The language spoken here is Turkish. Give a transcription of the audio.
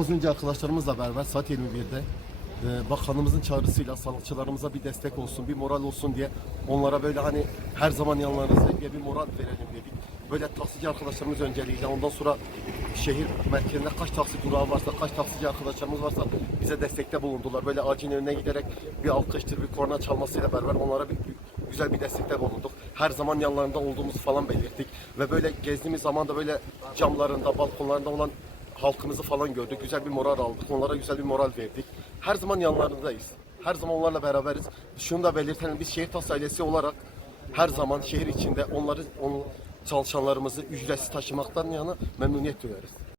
taksici arkadaşlarımızla beraber saat 21'de e, bakanımızın çağrısıyla sağlıkçılarımıza bir destek olsun, bir moral olsun diye onlara böyle hani her zaman yanlarınızda diye bir moral verelim dedik. Böyle taksici arkadaşlarımız önceliğiyle ondan sonra şehir merkezinde kaç taksi durağı varsa, kaç taksici arkadaşlarımız varsa bize destekte bulundular. Böyle acil önüne giderek bir alkıştır, bir korna çalmasıyla beraber onlara bir, bir- güzel bir destekte bulunduk. Her zaman yanlarında olduğumuzu falan belirttik. Ve böyle gezdiğimiz zaman da böyle camlarında, balkonlarında olan halkımızı falan gördük. Güzel bir moral aldık. Onlara güzel bir moral verdik. Her zaman yanlarındayız. Her zaman onlarla beraberiz. Şunu da belirtelim. Biz şehir tas ailesi olarak her zaman şehir içinde onları, on, çalışanlarımızı ücretsiz taşımaktan yana memnuniyet duyarız.